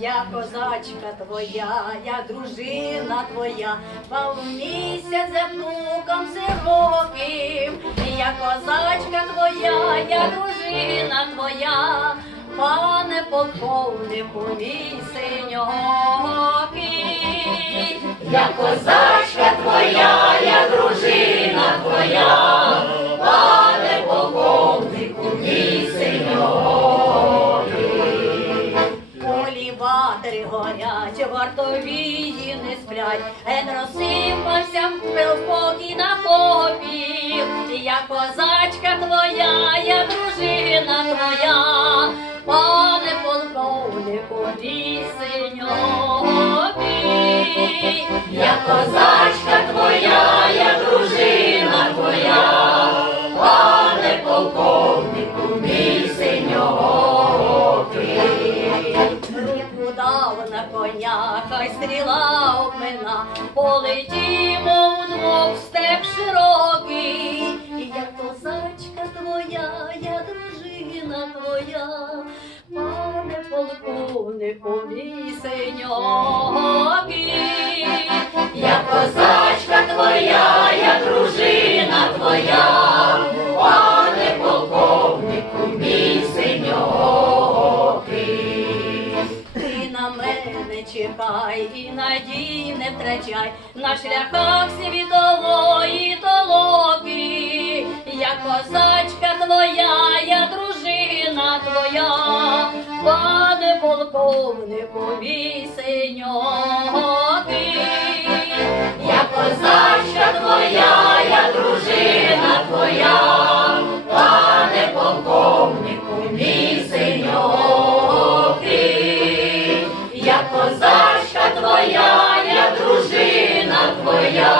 Я козачка твоя, я дружина твоя, Пав за внуком сироким. Я козачка твоя, я дружина твоя, пане полковнику мій синьокий. Я козачка Полі ватри вартові її не сплять, ген розсипався спокій на попіл. Я козачка твоя, я дружина твоя, пане полковнику синьокий. Я козачка хай стріла обмина, полетімо вдвох степ широкий. Я козачка твоя, я дружина твоя, пане полковнику мій синьокий. Мене чекай і надій не втрачай на шляхах світової толоки. Я козачка твоя, я дружина твоя, пане полковнику мій Бо я